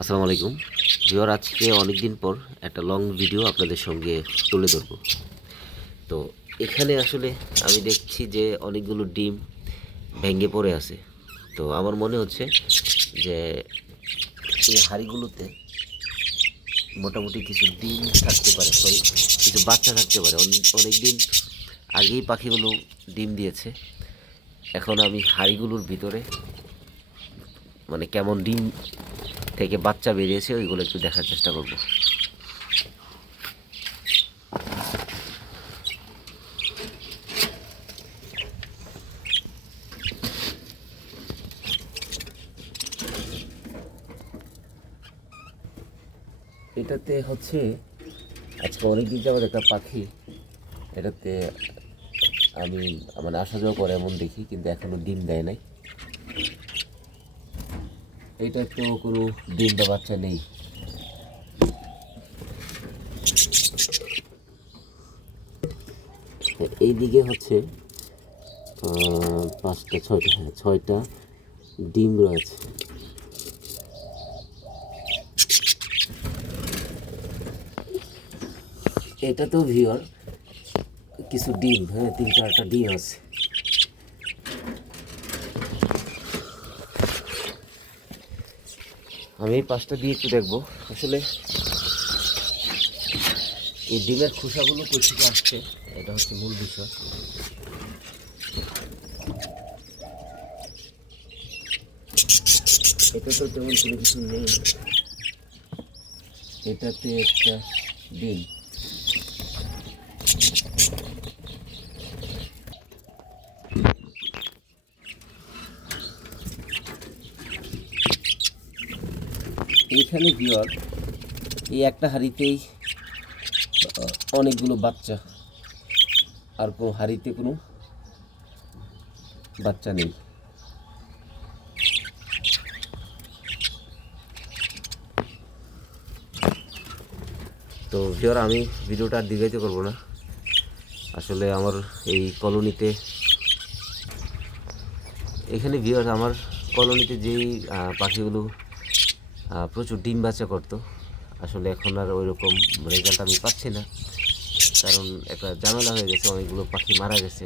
আসসালামু আলাইকুম। ভিওর আজকে অনেক দিন পর একটা লং ভিডিও আপনাদের সঙ্গে তুলে ধরব। তো এখানে আসলে আমি দেখছি যে অনেকগুলো ডিম ভেঙে পড়ে আছে। তো আমার মনে হচ্ছে যে এই হাঁড়িগুলোতে মোটামুটি কিছু ডিম থাকতে পারে সরি কিছু বাচ্চা থাকতে পারে। অনেক দিন আগেই পাখিগুলো ডিম দিয়েছে। এখন আমি হাঁড়িগুলোর ভিতরে মানে কেমন ডিম থেকে বাচ্চা বেরিয়েছে, ওইগুলো একটু দেখার চেষ্টা করব। এটাতে হচ্ছে, আজকে অনেক দিন যাবার একটা পাখি, এটাতে আমি মানে আসা যাওয়া করে এমন দেখি, কিন্তু এখনও ডিম দেয় নাই। এটা তো কোনো বা বাচ্চা নেই। এইদিকে হচ্ছে পাঁচটা, ছয়টা হ্যাঁ ছয়টা ডিম রয়েছে। এটা তো ভিওর কিছু ডিম হ্যাঁ তিন চারটা ডিম আছে। আমি এই পাশটা দিয়ে একটু দেখব। আসলে এই ডিমের খোসাগুলো কোথেকে থেকে আসছে, এটা হচ্ছে মূল বিষয়। এটা তো তেমন কোনো কিছু নেই। এটাতে একটা ডিম। এইখানে ভিওর এই একটা হাঁড়িতেই অনেকগুলো বাচ্চা। আর কোনো হাঁড়িতে কোনো বাচ্চা নেই। তো ভিওর আমি ভিডিওটা আর করব না। আসলে আমার এই কলোনিতে, এখানে ভিওর আমার কলোনিতে যেই পাখিগুলো প্রচুর ডিম বাচ্চা করতো। আসলে এখন আর ওই রকম রেজাল্ট আমি পাচ্ছি না। কারণ একটা ঝামেলা হয়ে গেছে, অনেকগুলো পাখি মারা গেছে,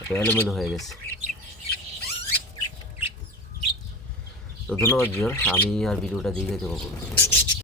একটা এলোমেলো হয়ে গেছে। তো ধন্যবাদ জিওর আমি আর ভিডিওটা দিয়ে যেতে পারব